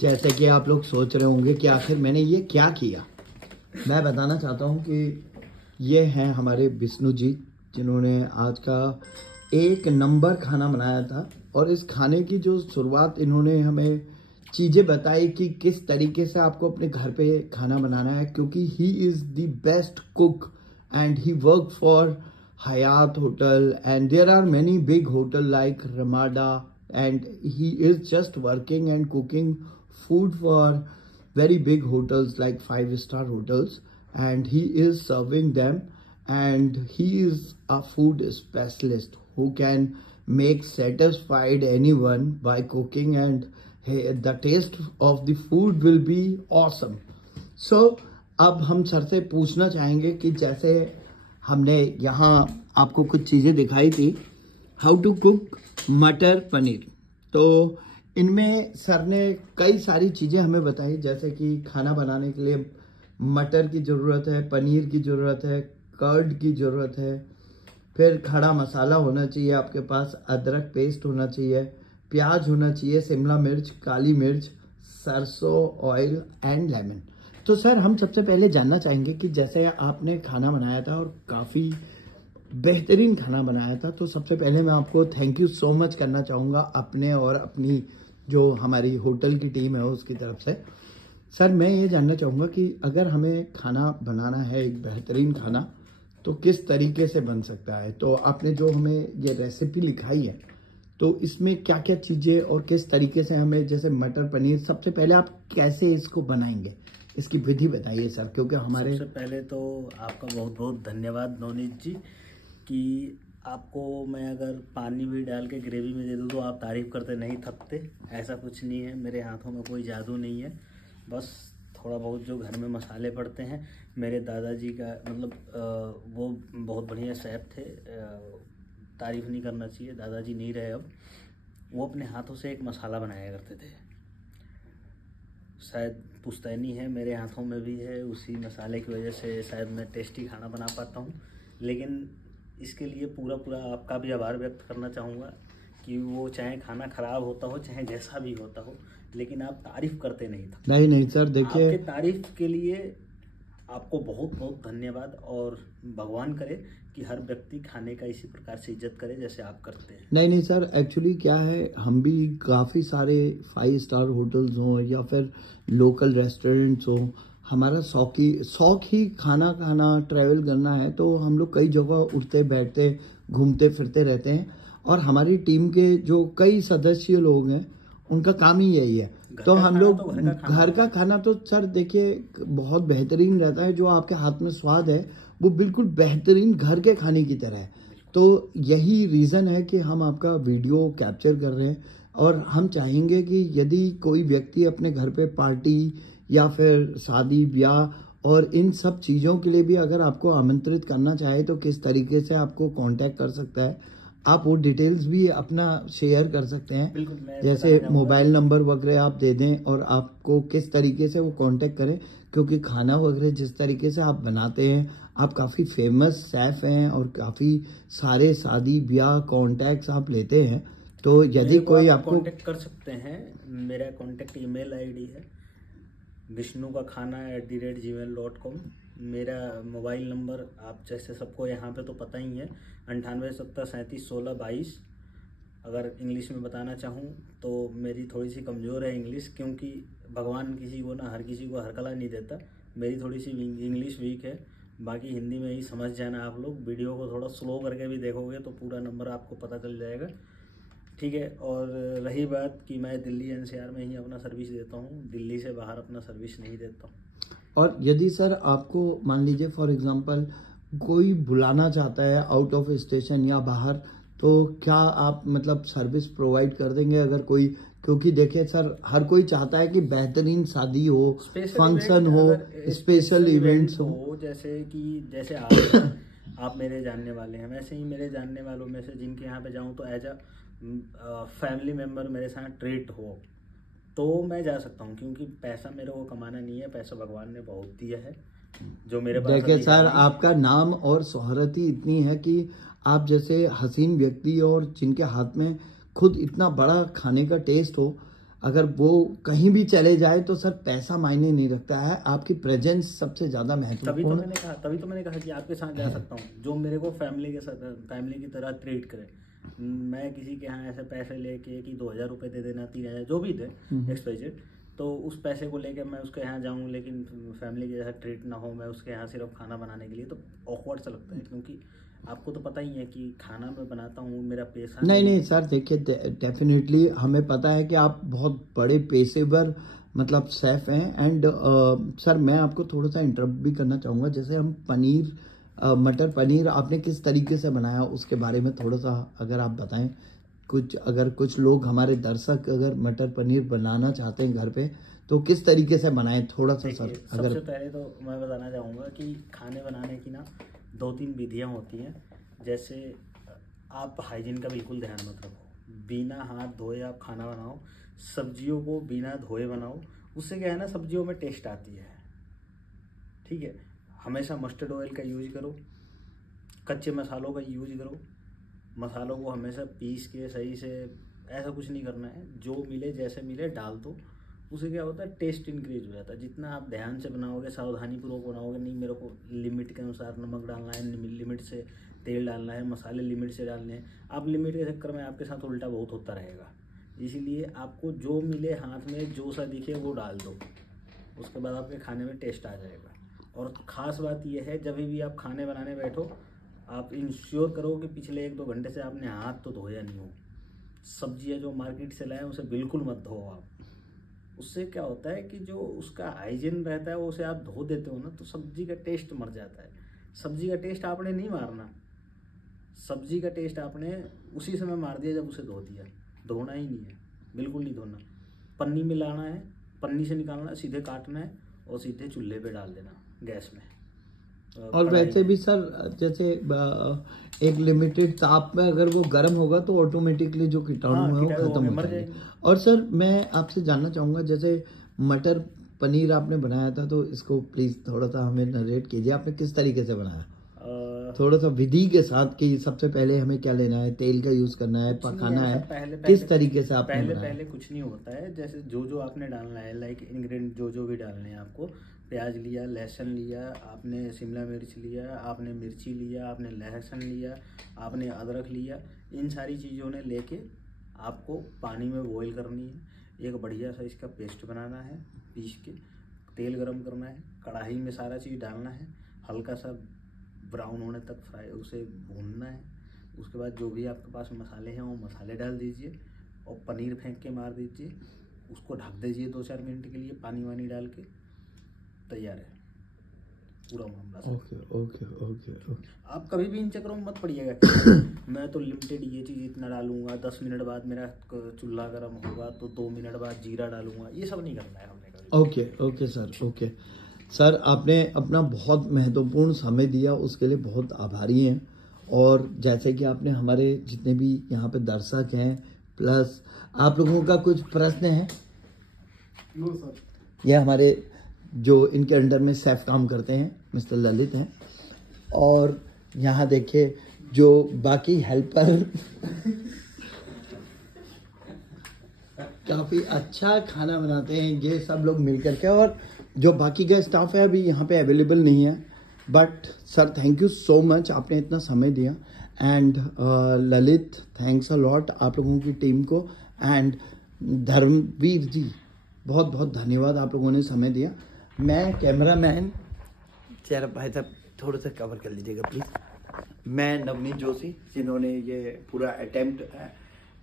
जैसे कि आप लोग सोच रहे होंगे कि आखिर मैंने ये क्या किया, मैं बताना चाहता हूँ कि ये हैं हमारे विष्णु जी, जिन्होंने आज का एक नंबर खाना बनाया था। और इस खाने की जो शुरुआत इन्होंने हमें चीज़ें बताई कि किस तरीके से आपको अपने घर पे खाना बनाना है, क्योंकि he is the best cook and he work for Hyatt Hotel and there are many big hotel like Ramada, and he is just working and cooking food for very big hotels like 5-star hotels, and he is serving them, and he is a food specialist who can make satisfied anyone by cooking, and the taste of the food will be awesome. So अब हम sir से पूछना चाहेंगे कि जैसे हमने यहाँ आपको कुछ चीज़ें दिखाई थी, हाउ टू कुक मटर पनीर, तो इनमें सर ने कई सारी चीज़ें हमें बताई, जैसे कि खाना बनाने के लिए मटर की ज़रूरत है, पनीर की ज़रूरत है, कर्ड की ज़रूरत है, फिर खड़ा मसाला होना चाहिए आपके पास, अदरक पेस्ट होना चाहिए, प्याज होना चाहिए, शिमला मिर्च, काली मिर्च, सरसों ऑयल एंड लेमन। तो सर हम सबसे पहले जानना चाहेंगे कि जैसे आपने खाना बनाया था और काफ़ी बेहतरीन खाना बनाया था, तो सबसे पहले मैं आपको थैंक यू सो मच करना चाहूँगा अपने और अपनी जो हमारी होटल की टीम है उसकी तरफ से। सर मैं ये जानना चाहूँगा कि अगर हमें खाना बनाना है एक बेहतरीन खाना, तो किस तरीके से बन सकता है? तो आपने जो हमें ये रेसिपी लिखाई है, तो इसमें क्या क्या चीज़ें और किस तरीके से हमें, जैसे मटर पनीर, सबसे पहले आप कैसे इसको बनाएंगे, इसकी विधि बताइए सर, क्योंकि हमारे सबसे पहले तो आपका बहुत बहुत धन्यवाद नवनीत जी कि आपको मैं अगर पानी भी डाल के ग्रेवी में दे दूँ तो आप तारीफ़ करते नहीं थकते। ऐसा कुछ नहीं है, मेरे हाथों में कोई जादू नहीं है, बस थोड़ा बहुत जो घर में मसाले पड़ते हैं। मेरे दादाजी का मतलब वो बहुत बढ़िया शेफ़ थे, तारीफ़ नहीं करना चाहिए, दादाजी नहीं रहे अब। वो अपने हाथों से एक मसाला बनाया करते थे, शायद पुश्तैनी है, मेरे हाथों में भी है, उसी मसाले की वजह से शायद मैं टेस्टी खाना बना पाता हूँ। लेकिन इसके लिए पूरा आपका भी आभार व्यक्त करना चाहूँगा कि वो चाहे खाना ख़राब होता हो, चाहे जैसा भी होता हो, लेकिन आप तारीफ़ करते नहीं था। नहीं सर, देखिए आपके तारीफ़ के लिए आपको बहुत बहुत धन्यवाद, और भगवान करे कि हर व्यक्ति खाने का इसी प्रकार से इज्जत करे जैसे आप करते हैं। नहीं सर, एक्चुअली क्या है, हम भी काफ़ी सारे 5-स्टार होटल्स हों या फिर लोकल रेस्टोरेंट्स हों, हमारा शौक ही खाना खाना, ट्रैवल करना है, तो हम लोग कई जगह उठते बैठते घूमते फिरते रहते हैं। और हमारी टीम के जो कई सदस्य लोग हैं उनका काम ही यही है, तो हम लोग घर का खाना तो सर देखिए बहुत बेहतरीन रहता है, जो आपके हाथ में स्वाद है वो बिल्कुल बेहतरीन घर के खाने की तरह है। तो यही रीज़न है कि हम आपका वीडियो कैप्चर कर रहे हैं, और हम चाहेंगे कि यदि कोई व्यक्ति अपने घर पे पार्टी या फिर शादी ब्याह और इन सब चीज़ों के लिए भी अगर आपको आमंत्रित करना चाहे, तो किस तरीके से आपको कांटेक्ट कर सकता है, आप वो डिटेल्स भी अपना शेयर कर सकते हैं, जैसे मोबाइल नंबर वगैरह आप दे दें और आपको किस तरीके से वो कांटेक्ट करें, क्योंकि खाना वगैरह जिस तरीके से आप बनाते हैं, आप काफ़ी फेमस शेफ हैं और काफ़ी सारे शादी ब्याह कॉन्टैक्ट्स आप लेते हैं, तो यदि कोई आपको कांटेक्ट कर सकते हैं। मेरा कांटेक्ट ईमेल आईडी है vishnukakhana@gmail.com। मेरा मोबाइल नंबर आप जैसे सबको यहाँ पे तो पता ही है, 9870371622। अगर इंग्लिश में बताना चाहूँ तो मेरी थोड़ी सी कमज़ोर है इंग्लिश, क्योंकि भगवान किसी को ना हर किसी को हर कला नहीं देता, मेरी थोड़ी सी इंग्लिश वीक है। बाकी हिंदी में ही समझ जाना आप लोग, वीडियो को थोड़ा स्लो करके भी देखोगे तो पूरा नंबर आपको पता चल जाएगा, ठीक है। और रही बात कि मैं दिल्ली NCR में ही अपना सर्विस देता हूँ, दिल्ली से बाहर अपना सर्विस नहीं देता हूँ। और यदि सर आपको मान लीजिए फॉर एग्जांपल कोई बुलाना चाहता है आउट ऑफ स्टेशन या बाहर, तो क्या आप मतलब सर्विस प्रोवाइड कर देंगे अगर कोई, क्योंकि देखिए सर हर कोई चाहता है कि बेहतरीन शादी हो, फंक्शन हो, स्पेशल इवेंट्स हो, जैसे आप मेरे जानने वाले हैं, वैसे ही मेरे जानने वालों में से जिनके यहाँ पे जाऊँ तो एज अ फैमिली मेम्बर मेरे साथ ट्रीट हो तो मैं जा सकता हूँ, क्योंकि पैसा मेरे को कमाना नहीं है, पैसा भगवान ने बहुत दिया है जो मेरे पास। देखिए सर आपका नाम और शोहरत ही इतनी है कि आप जैसे हसीन व्यक्ति और जिनके हाथ में खुद इतना बड़ा खाने का टेस्ट हो, अगर वो कहीं भी चले जाए तो सर पैसा मायने नहीं रखता है, आपकी प्रेजेंस सबसे ज्यादा महत्वपूर्ण। तभी तो मैंने कहा कि आपके साथ जा सकता हूँ, जो मेरे को फैमिली की तरह ट्रीट करे। मैं किसी के यहाँ ऐसे पैसे लेके कि 2,000 रुपये दे देना, 3,000 जो भी दे एक्सपेक्टेड, तो उस पैसे को लेके मैं उसके यहाँ जाऊँ लेकिन फैमिली के जैसा ट्रीट ना हो, मैं उसके यहाँ सिर्फ खाना बनाने के लिए, तो ऑकवर्ड सा लगता है। क्योंकि आपको तो पता ही है कि खाना मैं बनाता हूँ, मेरा पेशा नहीं सर, देखिए डेफिनेटली हमें पता है कि आप बहुत बड़े पेशेवर मतलब शेफ हैं। एंड सर मैं आपको थोड़ा सा इंटरप्ट भी करना चाहूँगा। जैसे हम पनीर मटर पनीर आपने किस तरीके से बनाया उसके बारे में थोड़ा सा अगर आप बताएं कुछ। अगर कुछ लोग हमारे दर्शक अगर मटर पनीर बनाना चाहते हैं घर पे तो किस तरीके से बनाएं थोड़ा सा सर। अगर सबसे पहले तो मैं बताना चाहूँगा कि खाने बनाने की ना 2-3 विधियाँ होती हैं। जैसे आप हाइजीन का बिल्कुल ध्यान मत रखो, बिना हाथ धोए आप खाना बनाओ, सब्जियों को बिना धोए बनाओ। उससे क्या है ना, सब्जियों में टेस्ट आती है। ठीक है, हमेशा मस्टर्ड ऑयल का यूज करो, कच्चे मसालों का यूज करो। मसालों को हमेशा पीस के सही से, ऐसा कुछ नहीं करना है, जो मिले जैसे मिले डाल दो। उससे क्या होता है, टेस्ट इंक्रीज हो जाता है। जितना आप ध्यान से बनाओगे, सावधानीपूर्वक बनाओगे, नहीं मेरे को लिमिट के अनुसार नमक डालना है, लिमिट से तेल डालना है, मसाले लिमिट से डालने हैं, आप लिमिट के चक्कर में आपके साथ उल्टा बहुत होता रहेगा। इसीलिए आपको जो मिले हाथ में, जो सा दिखे वो डाल दो, उसके बाद आपके खाने में टेस्ट आ जाएगा। और ख़ास बात यह है, जब भी आप खाने बनाने बैठो, आप इंश्योर करो कि पिछले 1-2 घंटे से आपने हाथ तो धोया नहीं हो। सब्जियां जो मार्केट से लाए उसे बिल्कुल मत धो आप। उससे क्या होता है कि जो उसका हाइजीन रहता है वो उसे आप धो देते हो ना, तो सब्जी का टेस्ट मर जाता है। सब्जी का टेस्ट आपने नहीं मारना, सब्जी का टेस्ट आपने उसी समय मार दिया जब उसे धो दिया। धोना ही नहीं है, बिल्कुल नहीं धोना। पन्नी में लाना है, पन्नी से निकालना है, सीधे काटना है और सीधे चूल्हे पे डाल देना गैस में। और वैसे भी सर जैसे एक लिमिटेड ताप में अगर वो गर्म होगा तो ऑटोमेटिकली जो कीटाणु है वो खत्म हो जाएंगे। और सर मैं आपसे जानना चाहूँगा, जैसे मटर पनीर आपने बनाया था तो इसको प्लीज थोड़ा सा हमें नरेट कीजिए, आपने किस तरीके से बनाया, थोड़ा सा विधि के साथ कि सबसे पहले हमें क्या लेना है, तेल का यूज करना है, पकाना है, किस तरीके से आपने पहले कुछ नहीं होता है। जैसे जो आपने डालना है, लाइक इंग्रेडिएंट जो भी डालने हैं आपको, प्याज लिया, लहसुन लिया, आपने शिमला मिर्च लिया, आपने मिर्ची लिया, आपने लहसुन लिया, आपने अदरक लिया, इन सारी चीज़ों ने लेके आपको पानी में बॉईल करनी है। एक बढ़िया सा इसका पेस्ट बनाना है, पीस के तेल गरम करना है, कढ़ाई में सारा चीज़ डालना है, हल्का सा ब्राउन होने तक फ्राई उसे भूनना है। उसके बाद जो भी आपके पास मसाले हैं वो मसाले डाल दीजिए और पनीर फेंक के मार दीजिए, उसको ढक दीजिए 2-4 मिनट के लिए, पानी वानी डाल के तैयार है पूरा मामला। ओके। आप कभी भी इन चक्करों में मत पड़िएगा मैं तो लिमिटेड ये चीज़ इतना डालूंगा, 10 मिनट बाद मेरा चूल्हा गर्म होगा तो 2 मिनट बाद जीरा डालूंगा, ये सब नहीं करना है हमने कभी। ओके सर, ओके सर, आपने अपना बहुत महत्वपूर्ण समय दिया, उसके लिए बहुत आभारी हैं। और जैसे कि आपने हमारे जितने भी यहाँ पे दर्शक हैं, प्लस आप लोगों का कुछ प्रश्न है? No sir. ये हमारे जो इनके अंडर में शेफ काम करते हैं मिस्टर ललित हैं, और यहाँ देखिए जो बाकी हेल्पर काफ़ी अच्छा खाना बनाते हैं ये सब लोग मिल करके, और जो बाकी का स्टाफ है अभी यहाँ पे अवेलेबल नहीं है। But sir thank you so much, आपने इतना समय दिया। And Lalit thanks a lot आप लोगों की टीम को। एंड धर्मवीर जी बहुत बहुत धन्यवाद, आप लोगों ने समय दिया। मैं कैमरामैन चेहरा भाई साहब थोड़ा सा कवर कर लीजिएगा प्लीज़। मैं नवनीत जोशी, जिन्होंने ये पूरा अटेम्प्ट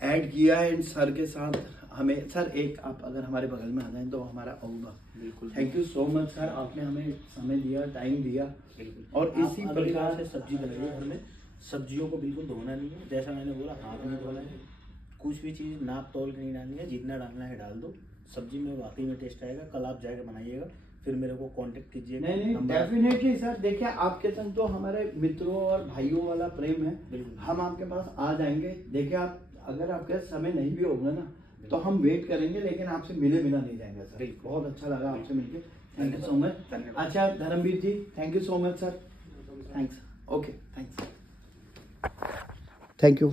ऐड किया है इन सर के साथ। हमें सर एक आप अगर हमारे बगल में आ जाएं तो हमारा होगा। बिल्कुल, thank you so much sir, आपने हमें समय दिया, टाइम दिया। बिल्कुल। और इसी प्रकार से सब्जी बनाइए घर में, सब्जियों को बिल्कुल धोना नहीं है, जैसा मैंने बोला हाथ में धोना है, कुछ भी चीज़ नाप तोल के नहीं डालनी है, जितना डालना है डाल दो। सब्जी में वाकई में टेस्ट आएगा। कल आप जाके बनाइएगा, फिर मेरे को कांटेक्ट कीजिएगा। नहीं डेफिनेटली सर, देखिए आपके संग तो हमारे मित्रों और भाइयों वाला प्रेम है, हम आपके पास आ जाएंगे। देखिए आप अगर आपके समय नहीं भी होगा ना तो हम वेट करेंगे, लेकिन आपसे मिले बिना नहीं जाएंगे सर। बहुत अच्छा लगा आपसे मिलके, थैंक यू सो मच। अच्छा Dharamveer ji thank you so much sir, thanks. Okay thanks, thank you.